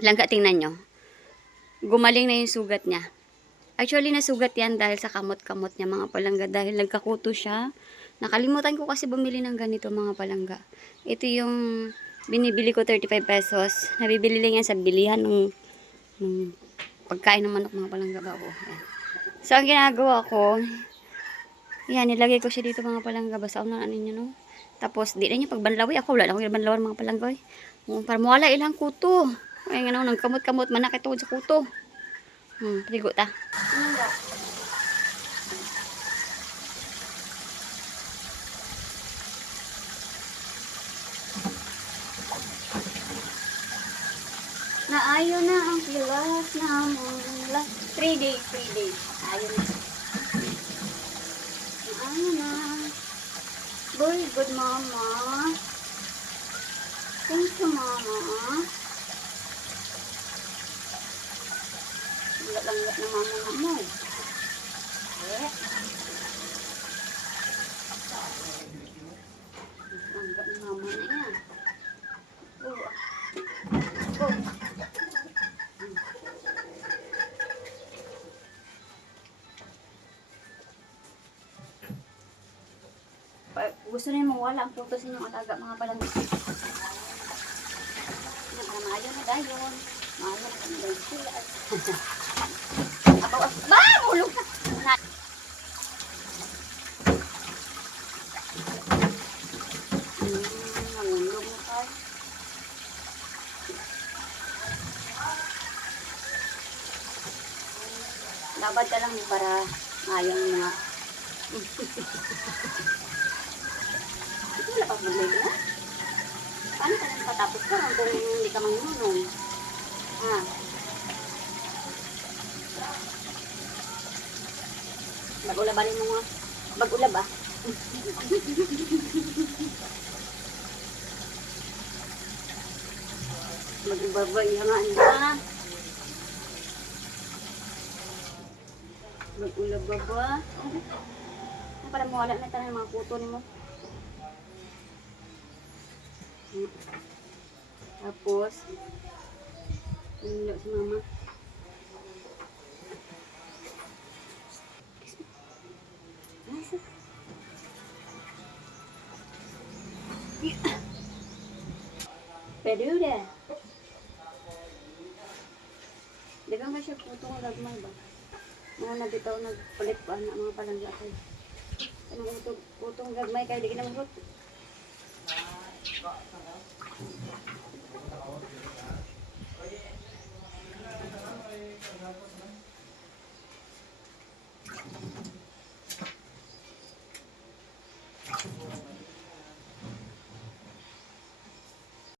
Langga, tingnan nyo. Gumaling na yung sugat niya. Actually, nasugat yan dahil sa kamot-kamot niya, mga palangga. Dahil nagkakuto siya. Nakalimutan ko kasi bumili ng ganito, mga palangga. Ito yung binibili ko 35 pesos. Nabibili lang yan sa bilihan ng pagkain ng manok, mga palangga ba. Oh, ayan. So, ang ginagawa ko, yan, nilagay ko siya dito, mga palangga. Basta ano ninyo, no? Tapos, di na niya pagbanlawi. Ako, wala akong banlawan, mga palangga. Para mawala ilang kuto. Ay, nga nang kamot-kamot, manakit tungkol sa kuto. Paligo ta. Ano ba? Naayo na ang pilas na mula. 3 days, 3 days. Ayaw na. Naayo na. Very good, mama. Thank you, mama. Langgat na mama na mo. Langgat na mama na yan. Gusto niyo mawala ang puto sa inyong ataga, mga palangga. Maayo na dayon. Maayo na kami dayon sila. Abaw, ba! Mulong ka! Nangulong na ka. Labad ka lang para mayang mga... Wala pa problema na? Paano ka nang patapos ka kung hindi ka manginunong? Ha? Bag-ulabanin mo nga. Bag-ulab ah. Mag-ubabayangan na. Mag-ulab ba? Para mawala na tayo ng mga kuto ni mo. Tapos, nilok si mama. Pwede udah. Dagang ka siya putong lagmay ba? Mga nabitaw nagpalit pa na mga palangga kayo. Anong putong lagmay kayo, di ka naman rot.